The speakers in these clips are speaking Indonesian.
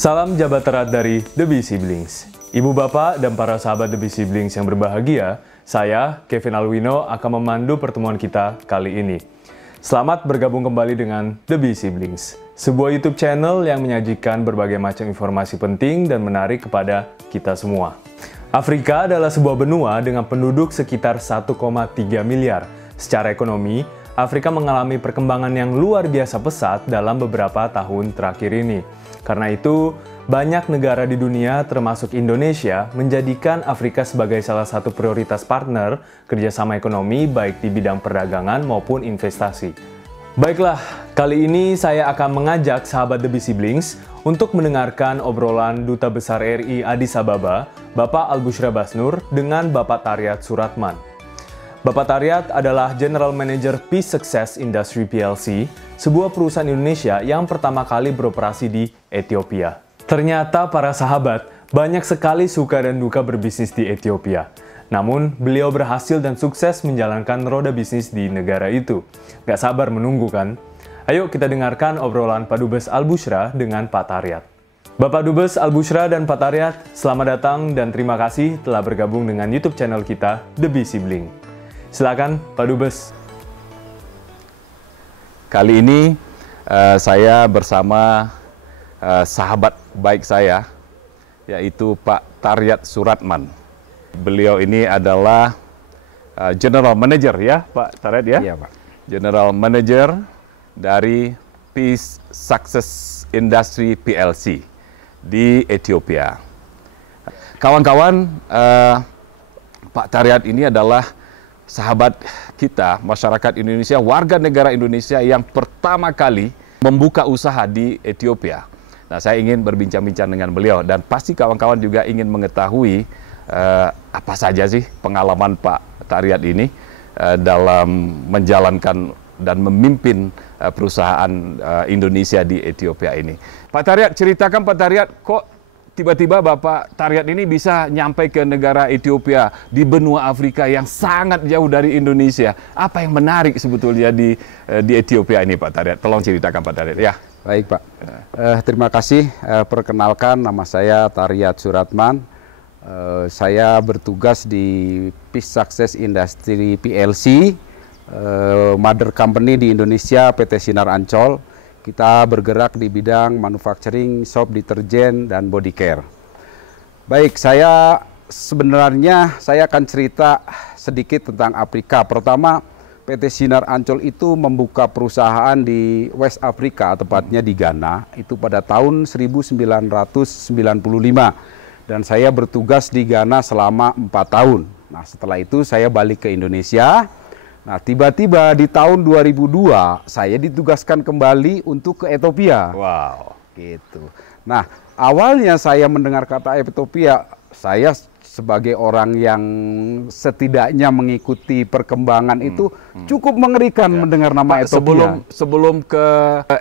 Salam jabat erat dari The Bee Siblings. Ibu bapak dan para sahabat The Bee Siblings yang berbahagia, saya, Kevin Alwino, akan memandu pertemuan kita kali ini. Selamat bergabung kembali dengan The Bee Siblings, sebuah YouTube channel yang menyajikan berbagai macam informasi penting dan menarik kepada kita semua. Afrika adalah sebuah benua dengan penduduk sekitar 1,3 miliar. Secara ekonomi, Afrika mengalami perkembangan yang luar biasa pesat dalam beberapa tahun terakhir ini. Karena itu, banyak negara di dunia termasuk Indonesia menjadikan Afrika sebagai salah satu prioritas partner kerjasama ekonomi baik di bidang perdagangan maupun investasi. Baiklah, kali ini saya akan mengajak sahabat The Bee Siblings untuk mendengarkan obrolan Duta Besar RI Addis Ababa, Bapak Albushra Basnur dengan Bapak Taryat Suratman. Bapak Taryat adalah General Manager Peace Success Industry PLC, sebuah perusahaan Indonesia yang pertama kali beroperasi di Ethiopia. Ternyata para sahabat, banyak sekali suka dan duka berbisnis di Ethiopia. Namun, beliau berhasil dan sukses menjalankan roda bisnis di negara itu. Gak sabar menunggu kan? Ayo kita dengarkan obrolan Pak Dubes Albushra dengan Pak Taryat. Bapak Dubes Albushra dan Pak Taryat, selamat datang dan terima kasih telah bergabung dengan YouTube channel kita, The Bee Sibling. Silakan Pak Dubes. Kali ini saya bersama sahabat baik saya, yaitu Pak Taryat Suratman. Beliau ini adalah General Manager ya Pak Taryat ya? Iya Pak. General Manager dari Peace Success Industry PLC di Ethiopia. Kawan-kawan, Pak Taryat ini adalah sahabat kita, masyarakat Indonesia, warga negara Indonesia yang pertama kali membuka usaha di Ethiopia. Nah, saya ingin berbincang-bincang dengan beliau dan pasti kawan-kawan juga ingin mengetahui apa saja sih pengalaman Pak Taryat ini dalam menjalankan dan memimpin perusahaan Indonesia di Ethiopia ini. Pak Taryat, ceritakan Pak Taryat, kok tiba-tiba Bapak Taryat ini bisa nyampe ke negara Ethiopia di benua Afrika yang sangat jauh dari Indonesia. Apa yang menarik sebetulnya di Ethiopia ini Pak Taryat? Tolong ceritakan Pak Taryat ya. Baik Pak, terima kasih. Perkenalkan, nama saya Taryat Suratman. Saya bertugas di Peace Success Industry PLC, mother company di Indonesia PT Sinar Ancol. Kita bergerak di bidang manufacturing, soap, deterjen, dan body care. Baik, saya akan cerita sedikit tentang Afrika. Pertama, PT Sinar Ancol itu membuka perusahaan di West Africa, tepatnya di Ghana, itu pada tahun 1995. Dan saya bertugas di Ghana selama 4 tahun. Nah, setelah itu saya balik ke Indonesia. Nah, tiba-tiba di tahun 2002 saya ditugaskan kembali untuk ke Ethiopia. Wow. Gitu. Nah, awalnya saya mendengar kata Ethiopia, saya sebagai orang yang setidaknya mengikuti perkembangan itu cukup mengerikan mendengar nama Pak, Ethiopia. sebelum ke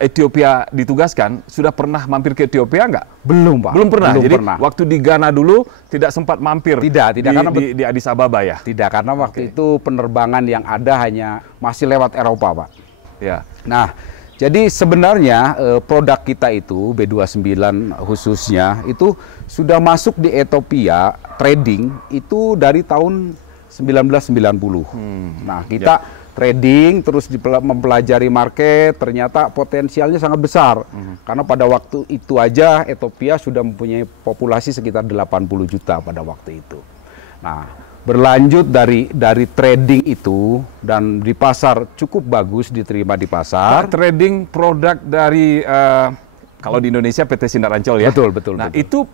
Ethiopia ditugaskan, sudah pernah mampir ke Ethiopia nggak? Belum Pak. Belum pernah. Belum Jadi pernah. waktu di Ghana dulu tidak sempat mampir. Tidak karena di Addis Ababa ya. Tidak, karena waktu itu penerbangan yang ada hanya masih lewat Eropa Pak. Ya. Nah, jadi sebenarnya produk kita itu B29 khususnya itu sudah masuk di Ethiopia trading itu dari tahun 1990. Nah, kita trading terus mempelajari market, ternyata potensialnya sangat besar. Karena pada waktu itu aja Ethiopia sudah mempunyai populasi sekitar 80 juta pada waktu itu. Nah, berlanjut dari trading itu dan di pasar cukup bagus diterima di pasar. Trading produk dari kalau di Indonesia PT Sinar Ancol ya. Betul. Nah, itu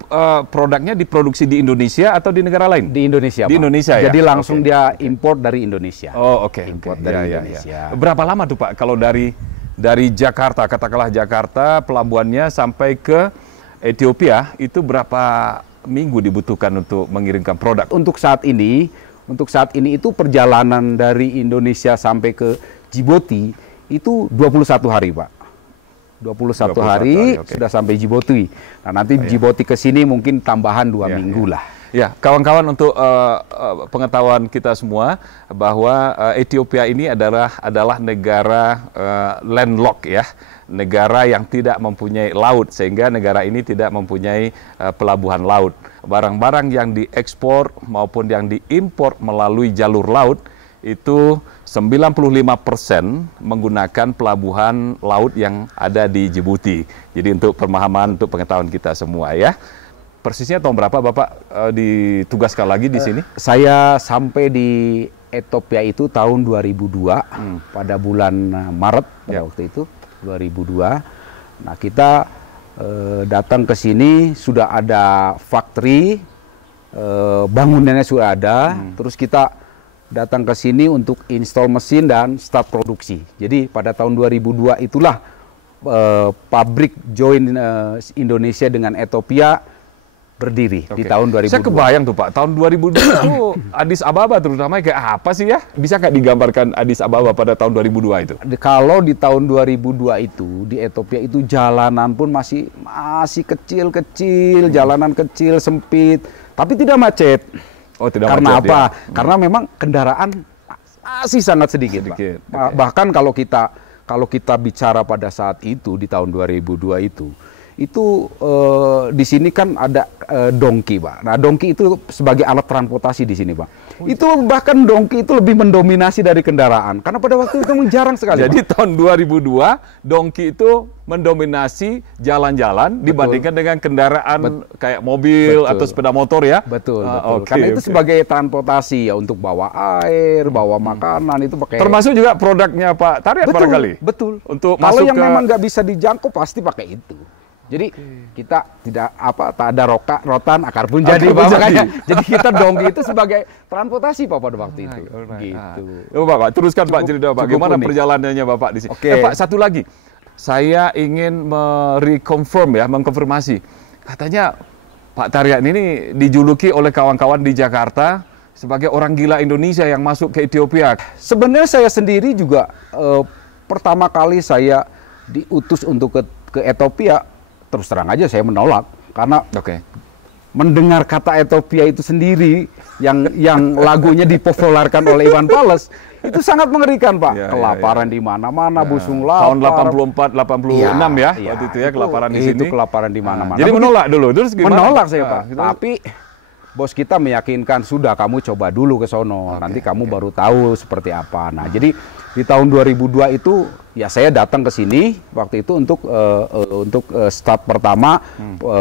produknya diproduksi di Indonesia atau di negara lain? Di Indonesia. Di Pak. Indonesia ya. Jadi langsung dia import dari Indonesia. Oh, oke. Import dari Indonesia. Berapa lama tuh Pak kalau dari Jakarta, katakanlah Jakarta pelabuhannya sampai ke Ethiopia itu berapa minggu dibutuhkan untuk mengirimkan produk? Untuk saat ini itu perjalanan dari Indonesia sampai ke Djibouti itu 21 hari, Pak. 21 hari, okay. Sudah sampai Djibouti. Nah, nanti Djibouti ke sini mungkin tambahan 2 minggu lah. Ya, kawan-kawan, untuk pengetahuan kita semua bahwa Ethiopia ini adalah negara landlocked ya, negara yang tidak mempunyai laut, sehingga negara ini tidak mempunyai pelabuhan laut. Barang-barang yang diekspor maupun yang diimpor melalui jalur laut itu 95% menggunakan pelabuhan laut yang ada di Djibouti. Jadi untuk pemahaman, untuk pengetahuan kita semua ya. Persisnya tahun berapa Bapak ditugaskan lagi di sini? Saya sampai di Ethiopia itu tahun 2002, pada bulan Maret pada waktu itu, 2002. Nah, kita datang ke sini, sudah ada factory, bangunannya sudah ada, terus kita datang ke sini untuk install mesin dan start produksi. Jadi pada tahun 2002 itulah pabrik joint Indonesia dengan Ethiopia berdiri di tahun 2002. Saya kebayang tuh Pak, tahun 2002 itu Addis Ababa terutama kayak apa sih ya? Bisa nggak digambarkan Addis Ababa pada tahun 2002 itu? Kalau di tahun 2002 itu di Ethiopia itu jalanan pun masih kecil-kecil, jalanan kecil, sempit, tapi tidak macet. Oh, tidak Karena macet, apa? ya. Karena memang kendaraan masih sangat sedikit. Sedikit, Pak. Bahkan kalau kita bicara pada saat itu di tahun 2002 itu di sini kan ada dongki, Pak. Nah, dongki itu sebagai alat transportasi di sini, Pak. Itu bahkan dongki itu lebih mendominasi dari kendaraan karena pada waktu itu memang jarang sekali. Jadi Pak. tahun 2002 dongki itu mendominasi jalan-jalan dibandingkan dengan kendaraan kayak mobil atau sepeda motor ya. Betul. Karena itu sebagai transportasi ya, untuk bawa air, bawa makanan itu pakai. Termasuk juga produknya Pak Taryat barangkali. Betul. Untuk kalau masuk yang ke... memang nggak bisa dijangkau pasti pakai itu. Jadi kita tak ada rotan, akar pun jadi. Jadi kita dongki itu sebagai transportasi Pak pada waktu itu. Gitu. Bapak, teruskan Pak cerita Pak. Bagaimana perjalanannya Bapak di sini? Pak, satu lagi. Saya ingin mengkonfirmasi. Katanya Pak Taryat ini dijuluki oleh kawan-kawan di Jakarta sebagai orang gila Indonesia yang masuk ke Ethiopia. Sebenarnya saya sendiri juga pertama kali saya diutus untuk ke Ethiopia, terus terang aja saya menolak karena mendengar kata Ethiopia itu sendiri yang lagunya dipopulerkan oleh Iwan Fals itu sangat mengerikan, Pak. Kelaparan di mana-mana, busung lapar. Tahun 84 86 ya, waktu itu ya, kelaparan di sini. Itu kelaparan di mana-mana. Jadi menolak dulu. Terus gimana? Menolak saya, Pak. Tapi bos kita meyakinkan, sudah kamu coba dulu ke sono, nanti kamu baru tahu seperti apa. Nah, jadi di tahun 2002 itu ya saya datang ke sini waktu itu untuk start pertama,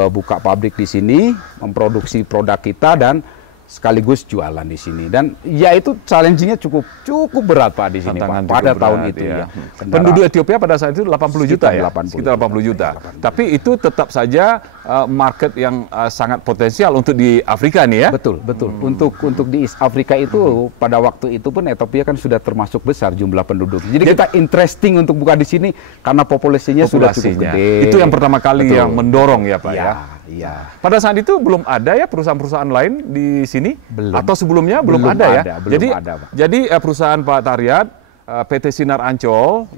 buka pabrik di sini, memproduksi produk kita dan sekaligus jualan di sini. Dan ya itu challenge-nya cukup berat Pak di sini Pak, pada tahun itu ya. Penduduk Ethiopia pada saat itu 80 juta ya. 80, sekitar 80 juta. Tapi itu tetap saja market yang sangat potensial untuk di Afrika nih ya. Betul. Untuk di East Afrika itu pada waktu itu pun Ethiopia kan sudah termasuk besar jumlah penduduk. Jadi kita interesting untuk buka di sini karena populasinya sudah cukup gede. Itu yang pertama kali yang mendorong ya Pak ya. Iya. Pada saat itu belum ada ya perusahaan-perusahaan lain di sini? Belum. Atau sebelumnya belum ada ya? Belum ada, Pak. Jadi perusahaan Pak Taryat, PT Sinar Ancol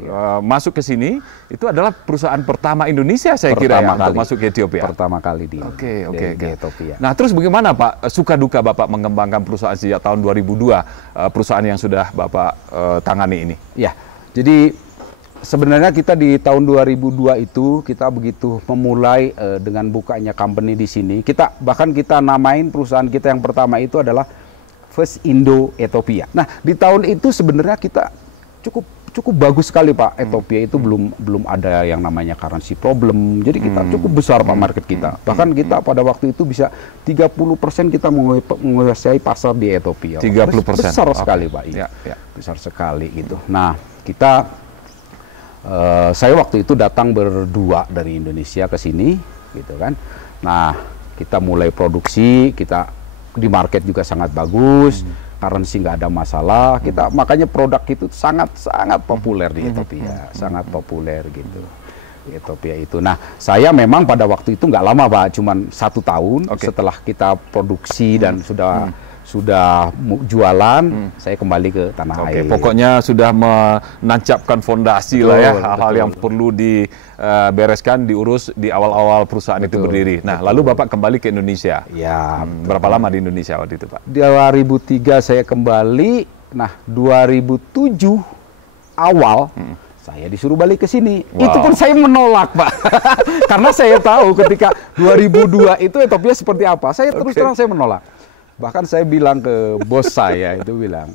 masuk ke sini, itu adalah perusahaan pertama Indonesia saya kira ya, untuk masuk ke Ethiopia. Pertama kali di Ethiopia. Nah, terus bagaimana Pak suka duka Bapak mengembangkan perusahaan sejak tahun 2002, perusahaan yang sudah Bapak tangani ini? Ya, jadi sebenarnya kita di tahun 2002 itu kita begitu memulai dengan bukanya company di sini. Bahkan kita namain perusahaan kita yang pertama itu adalah First Indo Ethiopia. Nah, di tahun itu sebenarnya kita cukup bagus sekali Pak. Ethiopia itu belum ada yang namanya currency problem. Jadi kita cukup besar Pak market kita. Bahkan kita pada waktu itu bisa 30% kita menguasai pasar di Ethiopia. 30%. Besar sekali Pak. Iya. Besar sekali gitu. Nah, saya waktu itu datang berdua dari Indonesia ke sini, gitu kan. Nah, kita mulai produksi, kita di market juga sangat bagus, currency nggak ada masalah. Makanya produk itu sangat populer di Ethiopia, sangat populer gitu. Di Ethiopia itu. Nah, saya memang pada waktu itu nggak lama Pak, cuman 1 tahun setelah kita produksi dan sudah jualan, saya kembali ke tanah air. Pokoknya sudah menancapkan fondasi lah ya, hal-hal yang betul. perlu dibereskan, diurus di awal-awal perusahaan itu berdiri. Nah, lalu Bapak kembali ke Indonesia. Ya, Berapa lama di Indonesia waktu itu, Pak? 2003 saya kembali. Nah, 2007 awal saya disuruh balik ke sini. Wow. Itu pun saya menolak, Pak. Karena saya tahu ketika 2002 itu Ethiopia seperti apa. Saya terus terang saya menolak. Bahkan saya bilang ke bos saya, itu bilang,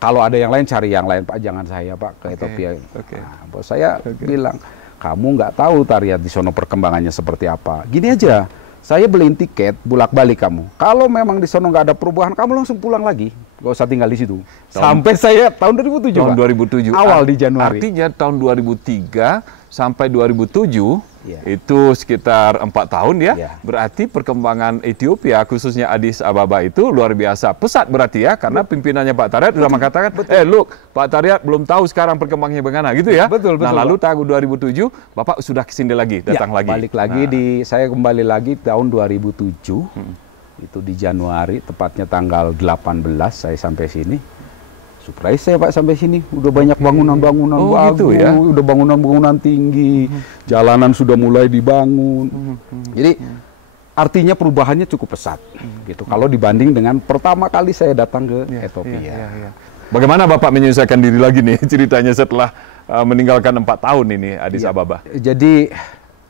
kalau ada yang lain cari yang lain, Pak, jangan saya, Pak, ke Ethiopia. Nah, bos saya bilang, kamu nggak tahu Tariat di sono perkembangannya seperti apa. Gini aja, saya beliin tiket bolak-balik kamu. Kalau memang di sono nggak ada perubahan, kamu langsung pulang lagi. Gak usah tinggal di situ. Sampai saya tahun 2007, Tahun Pak. 2007. Awal di Januari. Artinya tahun 2003 sampai 2007 Ya. itu sekitar 4 tahun ya. Ya. Berarti perkembangan Ethiopia khususnya Addis Ababa itu luar biasa pesat berarti ya, karena pimpinannya Pak Tariat sudah mengatakan, look, Pak Tariat belum tahu sekarang perkembangannya bagaimana gitu ya. Betul, Nah, lalu Pak. tahun 2007 Bapak sudah kesini lagi, datang Ya, lagi. balik lagi saya kembali lagi tahun 2007. Itu di Januari, tepatnya tanggal 18 saya sampai sini. Surprise saya, Pak, sampai sini. Udah banyak bangunan-bangunan bagus, gitu ya? udah bangunan-bangunan tinggi, jalanan sudah mulai dibangun. Jadi artinya perubahannya cukup pesat gitu. Kalau dibanding dengan pertama kali saya datang ke Ethiopia. Bagaimana Bapak menyesuaikan diri lagi nih ceritanya setelah meninggalkan 4 tahun ini Addis Ababa? Jadi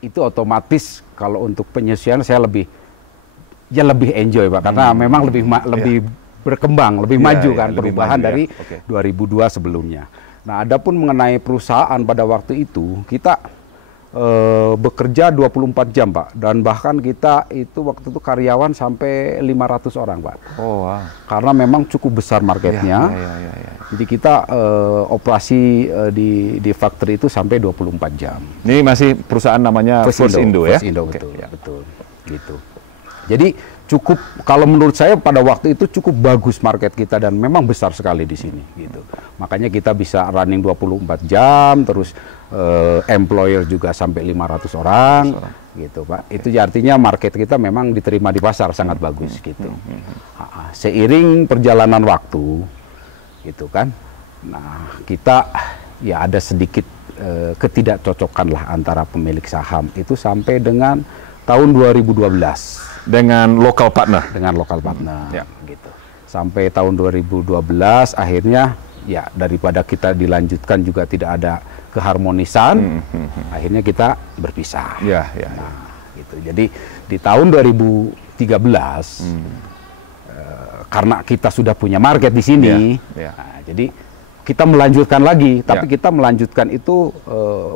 itu otomatis kalau untuk penyesuaian saya lebih enjoy, Pak, karena memang lebih berkembang, lebih maju kan perubahan dari 2002 sebelumnya. Nah, adapun mengenai perusahaan pada waktu itu kita bekerja 24 jam, Pak, dan bahkan kita itu waktu itu karyawan sampai 500 orang, Pak. Oh, wow. Karena memang cukup besar marketnya. Jadi kita operasi di factory itu sampai 24 jam. Ini masih perusahaan namanya First Indo ya? First Indo, betul. Gitu. Jadi cukup, kalau menurut saya pada waktu itu cukup bagus market kita dan memang besar sekali di sini gitu. Makanya kita bisa running 24 jam, terus employer juga sampai 500 orang gitu, Pak. Itu artinya market kita memang diterima di pasar sangat bagus gitu. Seiring perjalanan waktu gitu kan. Nah, kita ya ada sedikit ketidakcocokan lah antara pemilik saham itu sampai dengan tahun 2012. Dengan lokal partner. Gitu. Sampai tahun 2012 akhirnya ya daripada kita dilanjutkan juga tidak ada keharmonisan, akhirnya kita berpisah. Gitu. Jadi di tahun 2013 karena kita sudah punya market di sini, nah, jadi kita melanjutkan lagi, tapi kita melanjutkan itu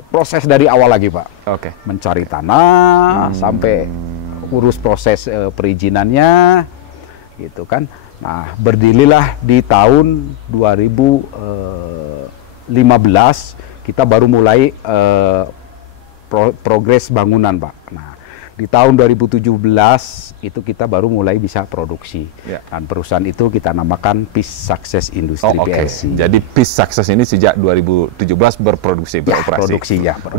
proses dari awal lagi, Pak. Mencari tanah sampai urus proses perizinannya, gitu kan. Nah, berdirilah di tahun 2015 kita baru mulai progres bangunan, Pak. Nah, di tahun 2017 itu kita baru mulai bisa produksi. Dan perusahaan itu kita namakan Peace Success Industry PLC. Jadi Peace Success ini sejak 2017 berproduksi, beroperasi.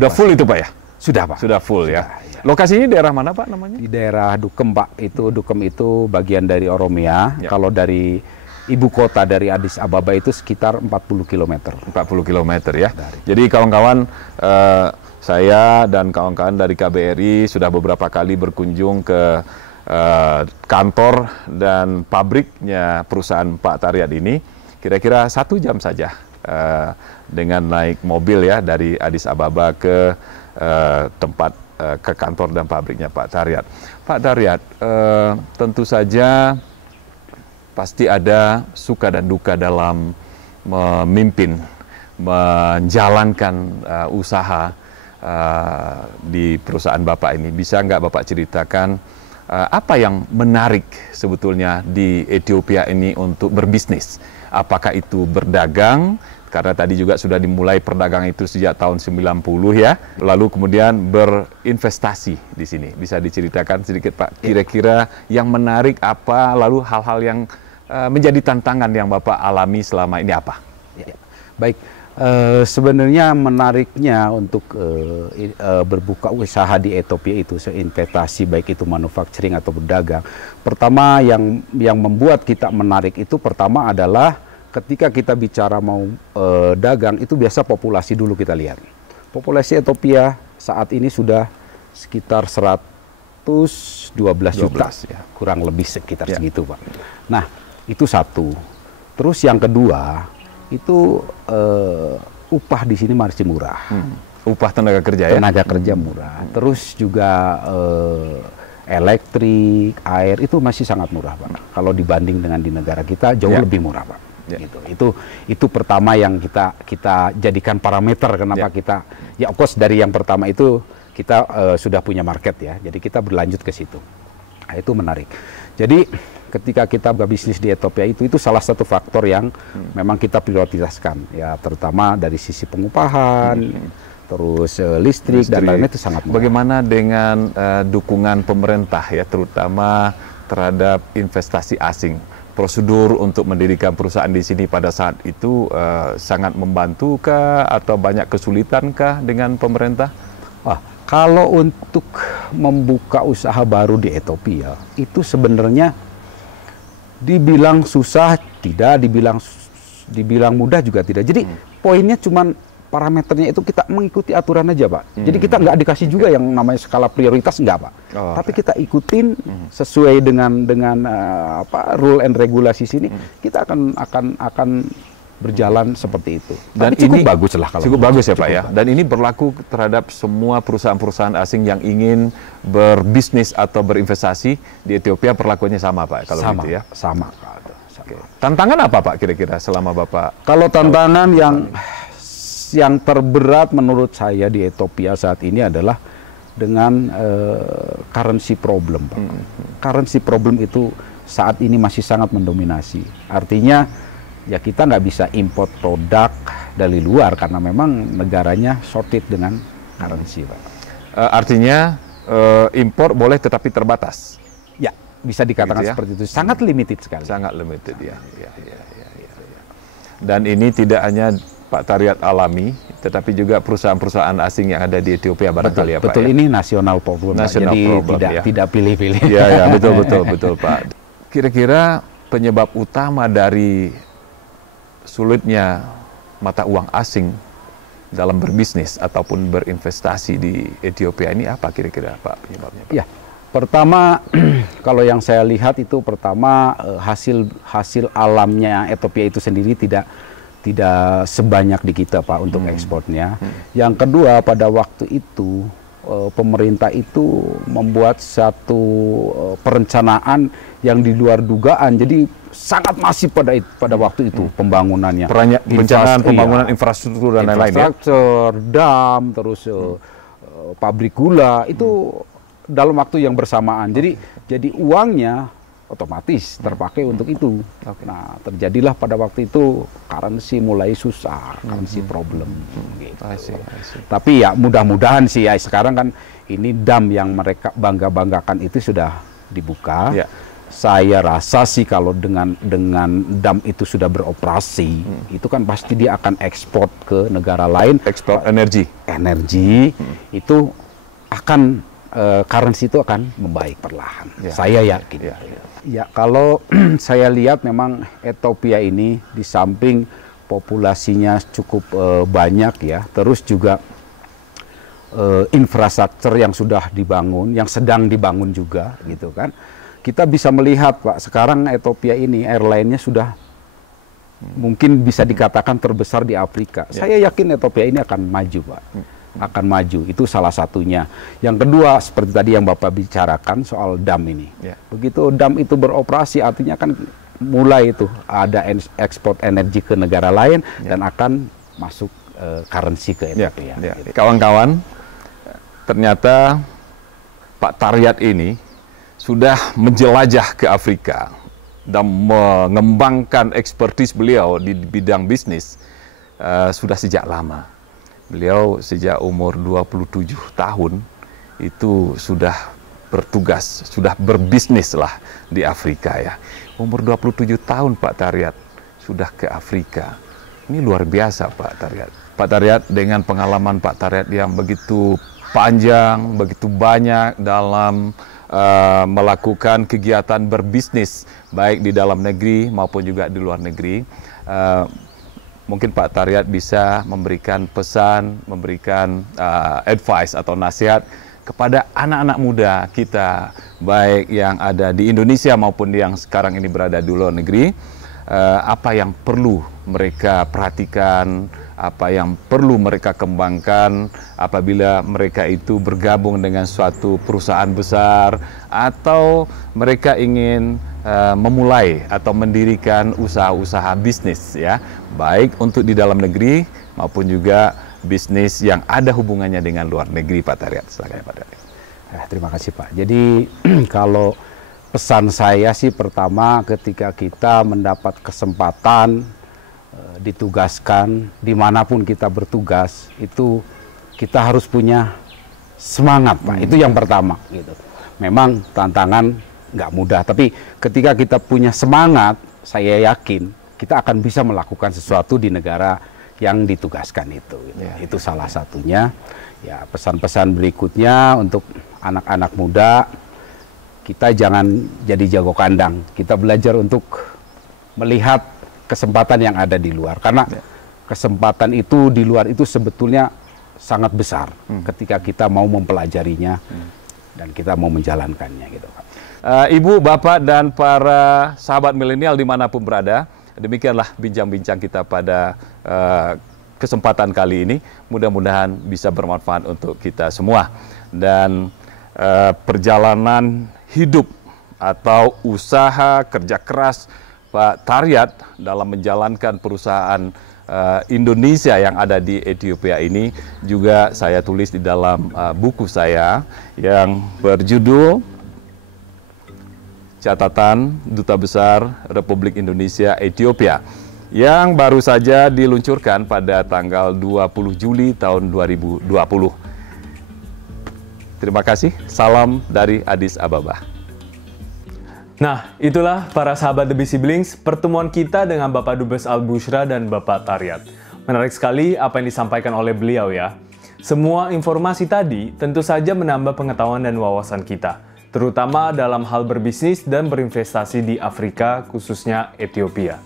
Udah full itu, Pak ya? Sudah, Pak. Sudah full ya. Lokasinya daerah mana, Pak, namanya? Di daerah Dukem, Pak. Dukem itu bagian dari Oromia. Kalau dari ibu kota dari Addis Ababa itu sekitar 40 km. 40 km ya. Jadi kawan-kawan, saya dan kawan-kawan dari KBRI sudah beberapa kali berkunjung ke kantor dan pabriknya perusahaan Pak Tariat ini. Kira-kira 1 jam saja dengan naik mobil ya dari Addis Ababa ke tempat ke kantor dan pabriknya Pak Tariat. Pak Tariat, tentu saja pasti ada suka dan duka dalam memimpin, menjalankan usaha di perusahaan Bapak ini. Bisa nggak Bapak ceritakan apa yang menarik sebetulnya di Ethiopia ini untuk berbisnis? Apakah itu berdagang? Karena tadi juga sudah dimulai perdagangan itu sejak tahun 90 ya. Lalu kemudian berinvestasi di sini. Bisa diceritakan sedikit, Pak, kira-kira yang menarik apa, lalu hal-hal yang menjadi tantangan yang Bapak alami selama ini apa? Baik, Sebenarnya menariknya untuk berbuka usaha di Ethiopia itu, investasi baik itu manufacturing atau berdagang. Pertama yang membuat kita menarik itu pertama adalah ketika kita bicara mau dagang itu biasa populasi dulu kita lihat. Populasi Ethiopia saat ini sudah sekitar 112 juta, ya. kurang lebih sekitar segitu, Pak. Nah, itu satu. Terus yang kedua itu upah di sini masih murah. Upah tenaga kerja ya? Tenaga kerja murah. Terus juga elektrik, air itu masih sangat murah, Pak. Kalau dibanding dengan di negara kita jauh lebih murah, Pak. Gitu. Itu pertama yang kita jadikan parameter kenapa kita of course dari yang pertama itu kita sudah punya market ya. Jadi kita berlanjut ke situ. Nah, itu menarik. Jadi ketika kita berbisnis di Ethiopia itu salah satu faktor yang memang kita prioritaskan ya, terutama dari sisi pengupahan, terus listrik dan lain-lain itu sangat murah. Bagaimana dengan dukungan pemerintah ya, terutama terhadap investasi asing? Prosedur untuk mendirikan perusahaan di sini pada saat itu sangat membantukah atau banyak kesulitankah dengan pemerintah? Kalau untuk membuka usaha baru di Ethiopia itu sebenarnya dibilang susah tidak, dibilang mudah juga tidak. Jadi poinnya cuman parameternya itu kita mengikuti aturan aja, Pak. Jadi kita nggak dikasih juga yang namanya skala prioritas, nggak, Pak. Tapi kita ikutin sesuai dengan rule and regulasi sini. Kita akan berjalan seperti itu. Dan tapi cukup bagus lah kalau cukup bagus ya, Pak ya. Dan ini berlaku terhadap semua perusahaan-perusahaan asing yang ingin berbisnis atau berinvestasi di Ethiopia, perlakuannya sama, Pak, kalau sama, gitu ya. Sama. Tantangan apa, Pak, kira-kira selama Bapak? Kalau tantangan yang terberat menurut saya di Ethiopia saat ini adalah dengan currency problem, Pak. Currency problem itu saat ini masih sangat mendominasi. Artinya ya kita nggak bisa import produk dari luar karena memang negaranya shorted dengan currency, Pak. Artinya impor boleh tetapi terbatas. Ya, bisa dikatakan gitu ya? Seperti itu. Sangat limited sekali. Sangat limited ya. Dan ini tidak hanya Pak Taryat alami, tetapi juga perusahaan-perusahaan asing yang ada di Ethiopia barangkali ya, Pak. Betul, ini nasional problem. National jadi problem, tidak pilih-pilih. Ya, betul, Pak. Kira-kira penyebab utama dari sulitnya mata uang asing dalam berbisnis ataupun berinvestasi di Ethiopia ini apa kira-kira, Pak, penyebabnya, Pak? Ya, pertama kalau yang saya lihat itu pertama hasil alamnya Ethiopia itu sendiri tidak sebanyak di kita, Pak, untuk ekspornya. Yang kedua, pada waktu itu pemerintah itu membuat satu perencanaan yang di luar dugaan. Jadi sangat masif pada waktu itu pembangunannya. Perencanaan pembangunan infrastruktur dan lain-lain ya. Infrastruktur, dam, terus pabrik gula itu dalam waktu yang bersamaan. Jadi uangnya otomatis terpakai untuk itu. Nah, terjadilah pada waktu itu currency mulai susah, currency problem. Gitu. I see. Tapi ya mudah-mudahan sih ya sekarang kan ini dam yang mereka bangga-banggakan itu sudah dibuka. Ya. Saya rasa sih kalau dengan dam itu sudah beroperasi, itu kan pasti dia akan ekspor ke negara lain. Ekspor energi. Itu akan currency itu akan membaik perlahan. Ya. Saya yakin. Ya, kalau saya lihat memang Ethiopia ini di samping populasinya cukup banyak ya, terus juga infrastruktur yang sudah dibangun, yang sedang dibangun juga gitu kan. Kita bisa melihat, Pak, sekarang Ethiopia ini airline-nya sudah mungkin bisa dikatakan terbesar di Afrika. Ya. Saya yakin Ethiopia ini akan maju, Pak. Akan maju, itu salah satunya. Yang kedua, seperti tadi yang Bapak bicarakan soal dam ini. Ya. Begitu dam itu beroperasi, artinya kan mulai itu ada ekspor energi ke negara lain dan akan masuk currency ke Ethiopia. Gitu. Kawan-kawan, ternyata Pak Taryat ini sudah menjelajah ke Afrika dan mengembangkan ekspertis beliau di bidang bisnis sudah sejak lama. Beliau sejak umur 27 tahun itu sudah bertugas, sudah berbisnis lah di Afrika ya. Umur 27 tahun Pak Taryat sudah ke Afrika. Ini luar biasa Pak Taryat. Pak Taryat dengan pengalaman Pak Taryat yang begitu panjang, begitu banyak dalam melakukan kegiatan berbisnis, baik di dalam negeri maupun juga di luar negeri. Mungkin Pak Taryat bisa memberikan pesan, memberikan advice atau nasihat kepada anak-anak muda kita, baik yang ada di Indonesia maupun yang sekarang ini berada di luar negeri. Apa yang perlu mereka perhatikan, apa yang perlu mereka kembangkan apabila mereka itu bergabung dengan suatu perusahaan besar atau mereka ingin memulai atau mendirikan usaha-usaha bisnis, ya, baik untuk di dalam negeri maupun juga bisnis yang ada hubungannya dengan luar negeri. Pak Taryat, silakan Pak Taryat. Terima kasih Pak. Jadi kalau pesan saya sih pertama, ketika kita mendapat kesempatan ditugaskan dimanapun kita bertugas, itu kita harus punya semangat Pak. Itu yang pertama gitu. Memang tantangan nggak mudah, tapi ketika kita punya semangat, saya yakin kita akan bisa melakukan sesuatu di negara yang ditugaskan itu gitu. Itu salah satunya. Ya, pesan-pesan berikutnya untuk anak-anak muda, kita jangan jadi jago kandang. Kita belajar untuk melihat kesempatan yang ada di luar. Karena kesempatan itu di luar itu sebetulnya sangat besar ketika kita mau mempelajarinya dan kita mau menjalankannya gitu Pak. Ibu, Bapak, dan para sahabat milenial dimanapun berada, demikianlah bincang-bincang kita pada kesempatan kali ini. Mudah-mudahan bisa bermanfaat untuk kita semua. Dan perjalanan hidup atau usaha kerja keras Pak Taryat dalam menjalankan perusahaan Indonesia yang ada di Ethiopia ini juga saya tulis di dalam buku saya yang berjudul Catatan Duta Besar Republik Indonesia Ethiopia, yang baru saja diluncurkan pada tanggal 20 Juli tahun 2020. Terima kasih, salam dari Addis Ababa. Nah, itulah para sahabat The Bee Siblings, pertemuan kita dengan Bapak Dubes Al-Bushra dan Bapak Taryat. Menarik sekali apa yang disampaikan oleh beliau ya. Semua informasi tadi tentu saja menambah pengetahuan dan wawasan kita, terutama dalam hal berbisnis dan berinvestasi di Afrika, khususnya Ethiopia.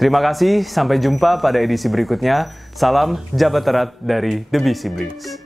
Terima kasih, sampai jumpa pada edisi berikutnya. Salam jabat erat dari The Bee Siblings.